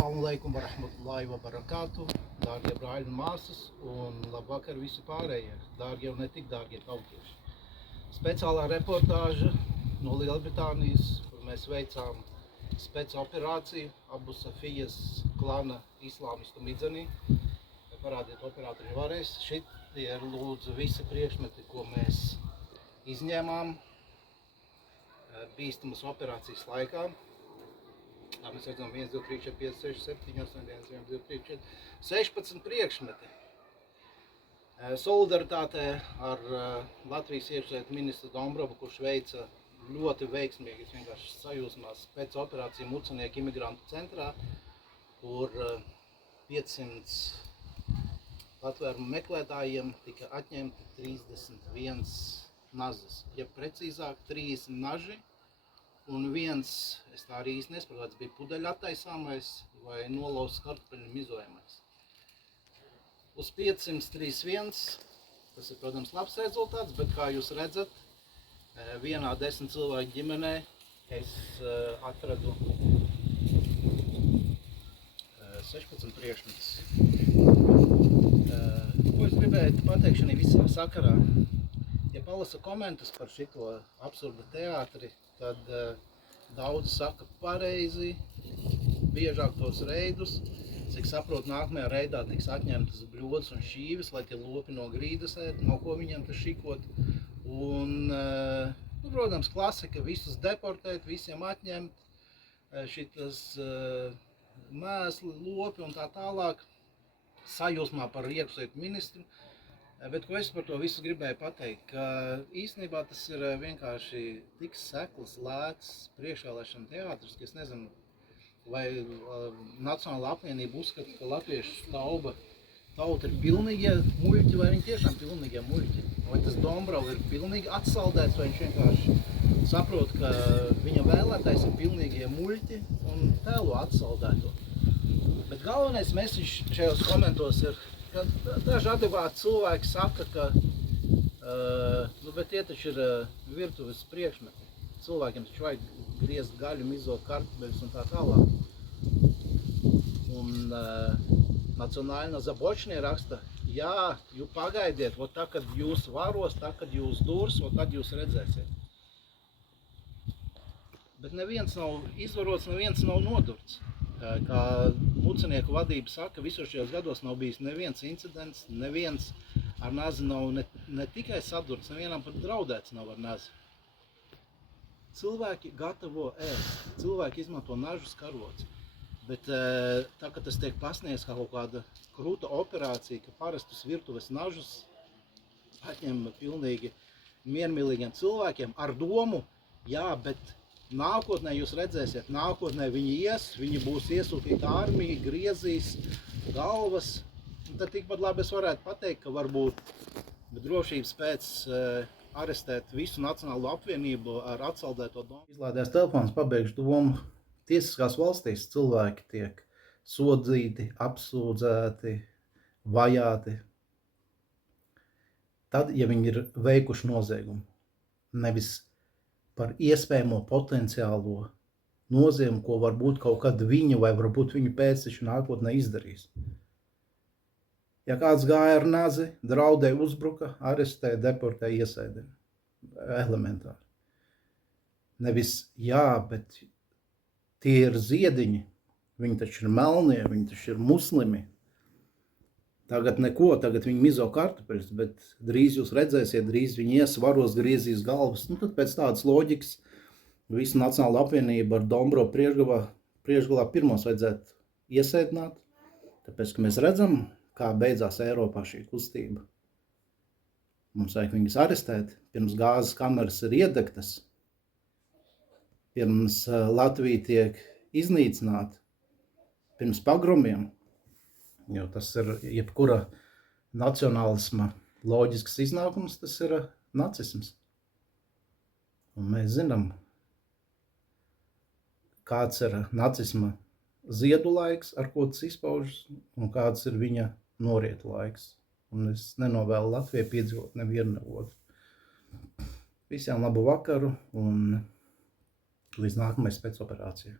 Assalamu alaikum wa rahmatullahi wa barakatuh, dārgie brāļi un māsas, un labvakar visi pārējie, dārgie un ne tik dārgie tautieši. Speciālā reportāža no Lielbritānijas, kur mēs veicām spēcoperāciju Abu Safijas klana islāmistu midzenī. Parādiet operatori varēs. Šitie ir lūdzu visi priekšmeti, ko mēs izņēmām bīstamas operācijas laikā. Tā mēs redzam 1, 2, 3, 4, 5, 6, 7, 8, 9, 1, 2, 3, 4, 16 priekšmeti. Solidaritātē ar Latvijas iekšlietu ministru Dombrovu, kurš veica ļoti veiksmīgi, vienkārši sajūsmās pēc operāciju Mucenieku imigrantu centrā, kur 500 patvērumu meklētājiem tika atņemti 31 nazas, ja precīzāk 30 naži. Un viens, es tā arī īsti nesaprotu, bija pudeļa attaisāmais vai nolauzts kartupeļu mizojamais. Uz 531, tas ir, protams, labs rezultāts, bet kā jūs redzat, vienā 10 cilvēku ģimenē es atradu 16 priekšmetus. Ko es gribēju pateikt šajā visā sakarā? Ja palasa komentus par šito absurdu teātri, tad daudzi saka pareizi, biežāk tos reidus. Cik saprotu, nākamajā reidā tiks atņemtas bļodas un šķīvis, lai tie lopi no grīdas ēt, no ko viņiem te šikot. Un, protams, klasika, visus deportēt, visiem atņemt, šitas mēsli, lopi un tā tālāk, sajūsmā par iekšlietu ministru. Bet ko es par to visu gribēju pateikt, ka īstenībā tas ir vienkārši tik sekls, lēts priekšvēlēšana teātris, ka es nezinu, vai Nacionālā apvienība uzskata, ka latviešu tauta ir pilnīgie muļķi, vai viņi tiešām pilnīgie muļķi. Vai tas Dombrova ir pilnīgi atsaldēts, vai viņš vienkārši saprot, ka viņa vēlētais ir pilnīgie muļķi un tēlo atsaldēto. Bet galvenais mesiņš šajos komentos ir, ka daži adekvāti cilvēki saka, ka bet tie taču ir virtuves priekšmeti. Cilvēkiem taču vajag griezt gaļu, mizot kartupeļus un tā tālāk. Un Nacionālna Zabočnie raksta, jā, jūs pagaidiet, tā, kad jūs varos, tā, kad jūs durs, tad jūs redzēsiet. Bet neviens nav izvarots, neviens nav nodurts. Kā Mucenieku vadība saka, visos šajos gados nav bijis neviens incidents, neviens ar nazi nav ne tikai sadurts, nevienam pat draudēts nav ar nazi. Cilvēki gatavo ēst, cilvēki izmanto nažus karotes, bet tā, ka tas tiek pasniegts kā kaut kāda krūta operācija, ka parastus virtuves nažus atņem pilnīgi miermīlīgiem cilvēkiem ar domu, jā, bet nākotnē jūs redzēsiet, nākotnē viņi viņi būs iesūtīta armija, griezīs galvas. Un tad tikpat labi es varētu pateikt, ka varbūt drošības pēc arestēt visu Nacionālo apvienību ar atsaldēto domu. Izlādējās telefons, pabeigšu domu. Tiesiskās valstīs cilvēki tiek sodzīti, apsūdzēti, vajāti. Tad, ja viņi ir veikuši noziegumu, nevis par iespējamo potenciālo noziegumu, ko varbūt kaut kad viņa vai varbūt viņu pēcteči nākotnē izdarīs. Ja kāds gāja ar nazi, draudēja, uzbruka, arestēja, deportēja, iesēdina. Elementāri. Nevis jā, bet tie ir ziediņi, viņi taču ir melnie, viņi taču ir muslimi. Tagad neko, tagad viņi mizo kartupeļus, bet drīz jūs redzēsiet, drīz viņi varos, griezīs galvas. Tad pēc tādas loģikas visu Nacionālo apvienību ar Dombrovu priekšgalā pirmos vajadzētu iesēdināt, tāpēc, ka mēs redzam, kā beidzās Eiropā šī kustība. Mums vajag viņus arestēt, pirms gāzes kameras ir iedegtas, pirms Latvija tiek iznīcināta, pirms pagromiem. Jo tas ir jebkura nacionālisma loģisks iznākums, tas ir nacisms. Un mēs zinām, kāds ir nacisma ziedu laiks, ar ko tas izpaužas, un kāds ir viņa norietu laiks. Un es nenovēlu Latvijai piedzīvot nevienu otru. Visiem labu vakaru un līdz nākamajai spēcoperācijai.